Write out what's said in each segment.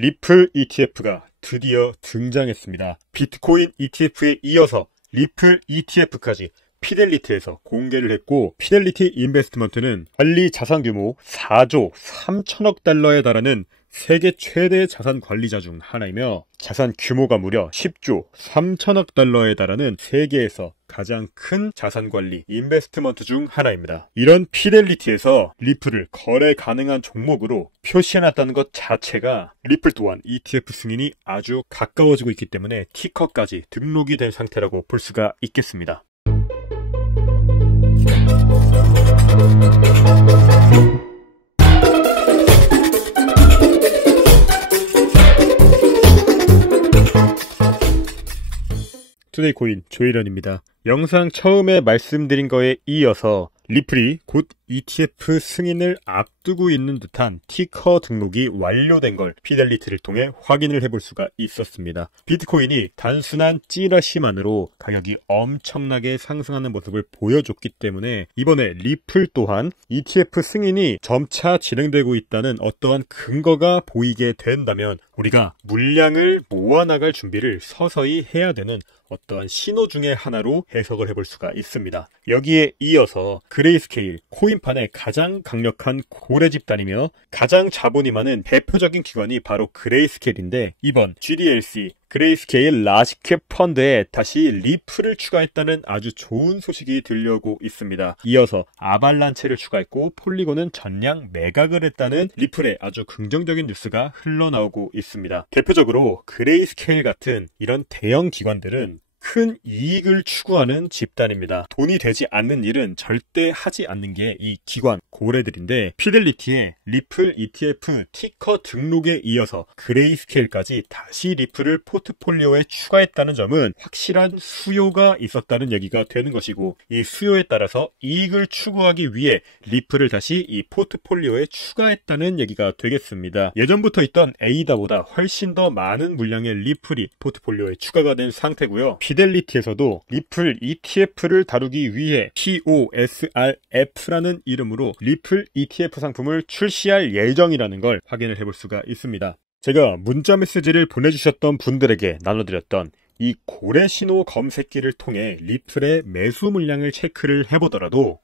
리플 ETF가 드디어 등장했습니다. 비트코인 ETF에 이어서 리플 ETF까지 피델리티에서 공개를 했고, 피델리티 인베스트먼트는 관리 자산 규모 4조 3천억 달러에 달하는 세계 최대 자산 관리자 중 하나이며, 자산 규모가 무려 10조 3천억 달러에 달하는 세계에서 가장 큰 자산 관리 인베스트먼트 중 하나입니다. 이런 피델리티에서 리플을 거래 가능한 종목으로 표시해놨다는 것 자체가 리플 또한 ETF 승인이 아주 가까워지고 있기 때문에 티커까지 등록이 된 상태라고 볼 수가 있겠습니다. 투데이 코인 조일현입니다. 영상 처음에 말씀드린 거에 이어서 리플이 곧 ETF 승인을 앞두고 있는 듯한 티커 등록이 완료된 걸 피델리티를 통해 확인을 해볼 수가 있었습니다. 비트코인이 단순한 찌라시만으로 가격이 엄청나게 상승하는 모습을 보여줬기 때문에 이번에 리플 또한 ETF 승인이 점차 진행되고 있다는 어떠한 근거가 보이게 된다면 우리가 물량을 모아나갈 준비를 서서히 해야 되는 어떠한 신호 중의 하나로 해석을 해볼 수가 있습니다. 여기에 이어서 그레이스케일, 코인판의 가장 강력한 고래 집단이며 가장 자본이 많은 대표적인 기관이 바로 그레이스케일인데, 이번 GDLC 그레이스케일 라지캡 펀드에 다시 리플을 추가했다는 아주 좋은 소식이 들려오고 있습니다. 이어서 아발란체를 추가했고 폴리곤은 전량 매각을 했다는 리플의 아주 긍정적인 뉴스가 흘러나오고 있습니다. 대표적으로 그레이스케일 같은 이런 대형 기관들은 큰 이익을 추구하는 집단입니다. 돈이 되지 않는 일은 절대 하지 않는 게 이 기관 고래들인데, 피델리티의 리플 ETF 티커 등록에 이어서 그레이스케일까지 다시 리플을 포트폴리오에 추가했다는 점은 확실한 수요가 있었다는 얘기가 되는 것이고, 이 수요에 따라서 이익을 추구하기 위해 리플을 다시 이 포트폴리오에 추가했다는 얘기가 되겠습니다. 예전부터 있던 에이다보다 훨씬 더 많은 물량의 리플이 포트폴리오에 추가가 된 상태고요. 피델리티에서도 리플 ETF를 다루기 위해 POSRF라는 이름으로 리플 ETF 상품을 출시할 예정이라는 걸 확인을 해볼 수가 있습니다. 제가 문자 메시지를 보내주셨던 분들에게 나눠드렸던 이 고래 신호 검색기를 통해 리플의 매수 물량을 체크를 해보더라도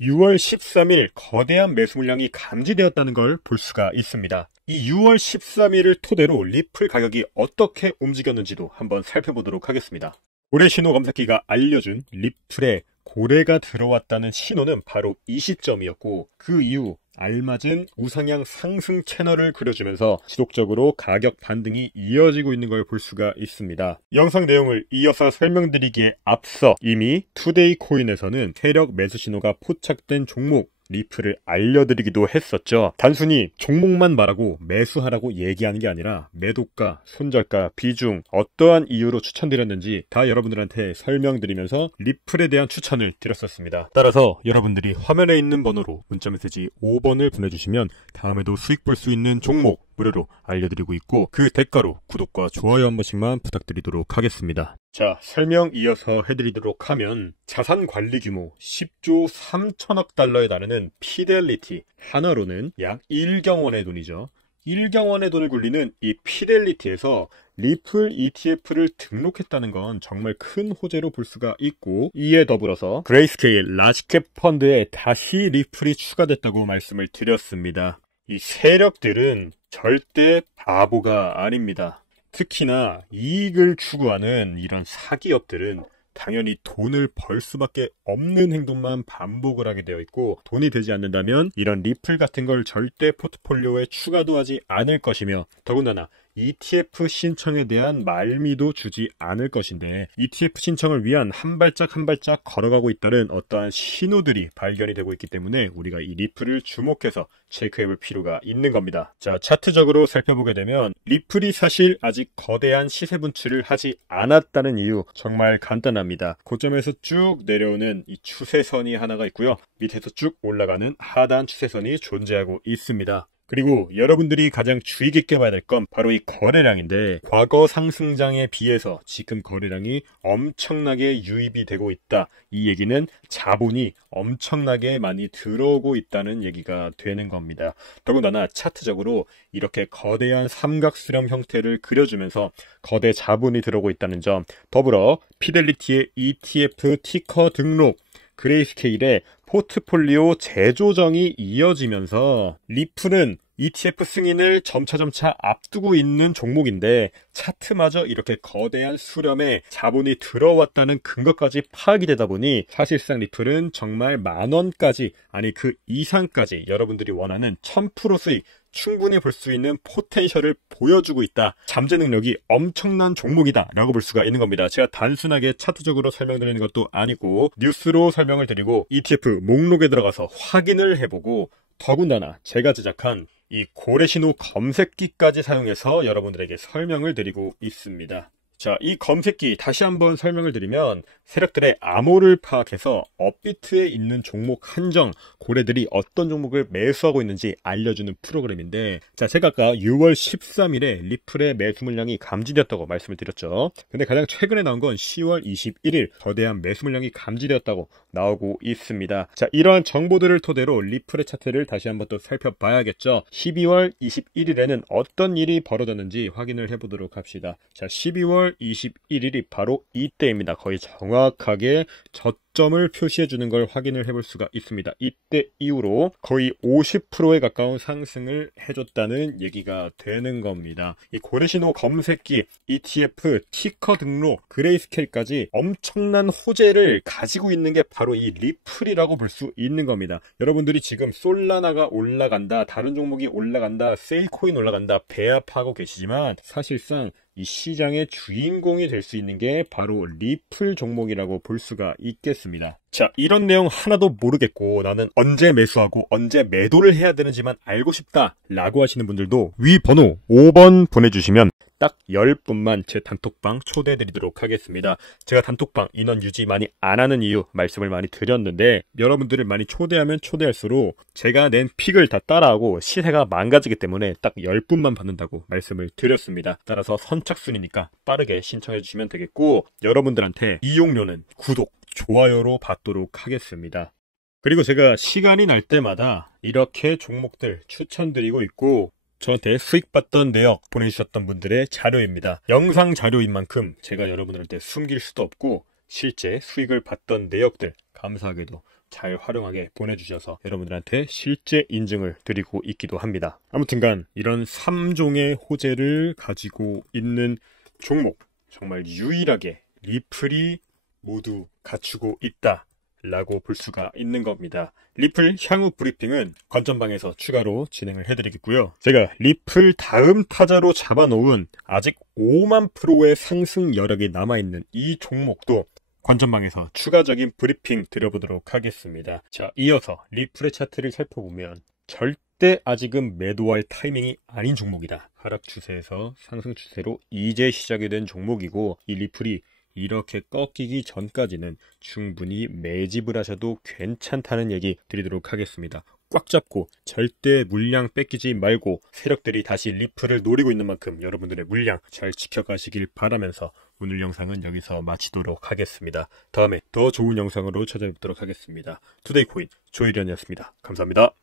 6월 13일 거대한 매수 물량이 감지되었다는 걸 볼 수가 있습니다. 이 6월 13일을 토대로 리플 가격이 어떻게 움직였는지도 한번 살펴보도록 하겠습니다. 고래 신호 검색기가 알려준 리플에 고래가 들어왔다는 신호는 바로 이 시점이었고, 그 이후 알맞은 우상향 상승 채널을 그려주면서 지속적으로 가격 반등이 이어지고 있는 걸 볼 수가 있습니다. 영상 내용을 이어서 설명드리기에 앞서 이미 투데이 코인에서는 세력 매수 신호가 포착된 종목 리플을 알려드리기도 했었죠. 단순히 종목만 말하고 매수하라고 얘기하는 게 아니라 매도가, 손절가, 비중, 어떠한 이유로 추천드렸는지 다 여러분들한테 설명드리면서 리플에 대한 추천을 드렸었습니다. 따라서 여러분들이 화면에 있는 번호로 문자메시지 5번을 보내주시면 다음에도 수익 볼 수 있는 종목 무료로 알려드리고 있고, 그 대가로 구독과 좋아요 한 번씩만 부탁드리도록 하겠습니다. 자, 설명 이어서 해드리도록 하면, 자산 관리 규모 10조 3천억 달러에 달하는 피델리티, 하나로는 약 1경원의 돈이죠. 1경원의 돈을 굴리는 이 피델리티에서 리플 ETF를 등록했다는 건 정말 큰 호재로 볼 수가 있고, 이에 더불어서 그레이스케일 라지캡 펀드에 다시 리플이 추가됐다고 말씀을 드렸습니다. 이 세력들은 절대 바보가 아닙니다. 특히나 이익을 추구하는 이런 사기업들은 당연히 돈을 벌 수밖에 없는 행동만 반복을 하게 되어 있고, 돈이 되지 않는다면 이런 리플 같은 걸 절대 포트폴리오에 추가도 하지 않을 것이며, 더군다나 ETF 신청에 대한 말미도 주지 않을 것인데, ETF 신청을 위한 한 발짝 한 발짝 걸어가고 있다는 어떠한 신호들이 발견이 되고 있기 때문에 우리가 이 리플을 주목해서 체크해볼 필요가 있는 겁니다. 자, 차트적으로 살펴보게 되면 리플이 사실 아직 거대한 시세 분출을 하지 않았다는 이유 정말 간단합니다. 고점에서 쭉 내려오는 이 추세선이 하나가 있고요. 밑에서 쭉 올라가는 하단 추세선이 존재하고 있습니다. 그리고 여러분들이 가장 주의 깊게 봐야 될 건 바로 이 거래량인데, 과거 상승장에 비해서 지금 거래량이 엄청나게 유입이 되고 있다. 이 얘기는 자본이 엄청나게 많이 들어오고 있다는 얘기가 되는 겁니다. 더군다나 차트적으로 이렇게 거대한 삼각수렴 형태를 그려주면서 거대 자본이 들어오고 있다는 점, 더불어 피델리티의 ETF 티커 등록, 그레이스케일의 포트폴리오 재조정이 이어지면서 리플은 ETF 승인을 점차 앞두고 있는 종목인데, 차트마저 이렇게 거대한 수렴에 자본이 들어왔다는 근거까지 파악이 되다 보니 사실상 리플은 정말 만원까지, 아니 그 이상까지 여러분들이 원하는 1000% 수익 충분히 볼 수 있는 포텐셜을 보여주고 있다. 잠재 능력이 엄청난 종목이다 라고 볼 수가 있는 겁니다. 제가 단순하게 차트적으로 설명드리는 것도 아니고 뉴스로 설명을 드리고 ETF 목록에 들어가서 확인을 해보고, 더군다나 제가 제작한 이 고래신호 검색기까지 사용해서 여러분들에게 설명을 드리고 있습니다. 자, 이 검색기 다시 한번 설명을 드리면, 세력들의 암호를 파악해서 업비트에 있는 종목 한정, 고래들이 어떤 종목을 매수하고 있는지 알려주는 프로그램인데, 자, 제가 아까 6월 13일에 리플의 매수 물량이 감지되었다고 말씀을 드렸죠. 근데 가장 최근에 나온 건 10월 21일 거대한 매수 물량이 감지되었다고 나오고 있습니다. 자, 이러한 정보들을 토대로 리플의 차트를 다시 한번 또 살펴봐야겠죠. 12월 21일에는 어떤 일이 벌어졌는지 확인을 해보도록 합시다. 자, 12월 21일이 바로 이때입니다. 거의 정확하게 저점을 표시해주는 걸 확인을 해볼 수가 있습니다. 이때 이후로 거의 50%에 가까운 상승을 해줬다는 얘기가 되는 겁니다. 이 고래신호 검색기, ETF, 티커 등록, 그레이스케일까지 엄청난 호재를 가지고 있는 게 바로 이 리플이라고 볼 수 있는 겁니다. 여러분들이 지금 솔라나가 올라간다, 다른 종목이 올라간다, 세일코인 올라간다 배합하고 계시지만, 사실상 이 시장의 주인공이 될 수 있는 게 바로 리플 종목이라고 볼 수가 있겠습니다. 자, 이런 내용 하나도 모르겠고 나는 언제 매수하고 언제 매도를 해야 되는지만 알고 싶다 라고 하시는 분들도 위 번호 5번 보내주시면 딱 10분만 제 단톡방 초대해드리도록 하겠습니다. 제가 단톡방 인원 유지 많이 안 하는 이유 말씀을 많이 드렸는데, 여러분들을 많이 초대하면 초대할수록 제가 낸 픽을 다 따라하고 시세가 망가지기 때문에 딱 10분만 받는다고 말씀을 드렸습니다. 따라서 선착순이니까 빠르게 신청해 주시면 되겠고, 여러분들한테 이용료는 구독, 좋아요로 받도록 하겠습니다. 그리고 제가 시간이 날 때마다 이렇게 종목들 추천드리고 있고, 저한테 수익 받던 내역 보내주셨던 분들의 자료입니다. 영상 자료인 만큼 제가 여러분들한테 숨길 수도 없고, 실제 수익을 받던 내역들 감사하게도 잘 활용하게 보내주셔서 여러분들한테 실제 인증을 드리고 있기도 합니다. 아무튼간 이런 3종의 호재를 가지고 있는 종목, 정말 유일하게 리플이 모두 갖추고 있다 라고 볼 수가 있는 겁니다. 리플 향후 브리핑은 관전방에서 추가로 진행을 해드리겠고요. 제가 리플 다음 타자로 잡아놓은 아직 5만 프로의 상승 여력이 남아있는 이 종목도 관전방에서 추가적인 브리핑 드려보도록 하겠습니다. 자, 이어서 리플의 차트를 살펴보면 절대 아직은 매도할 타이밍이 아닌 종목이다. 하락 추세에서 상승 추세로 이제 시작이 된 종목이고, 이 리플이 이렇게 꺾이기 전까지는 충분히 매집을 하셔도 괜찮다는 얘기 드리도록 하겠습니다. 꽉 잡고 절대 물량 뺏기지 말고 세력들이 다시 리플을 노리고 있는 만큼 여러분들의 물량 잘 지켜가시길 바라면서 오늘 영상은 여기서 마치도록 하겠습니다. 다음에 더 좋은 영상으로 찾아뵙도록 하겠습니다. 투데이코인 조일현이었습니다. 감사합니다.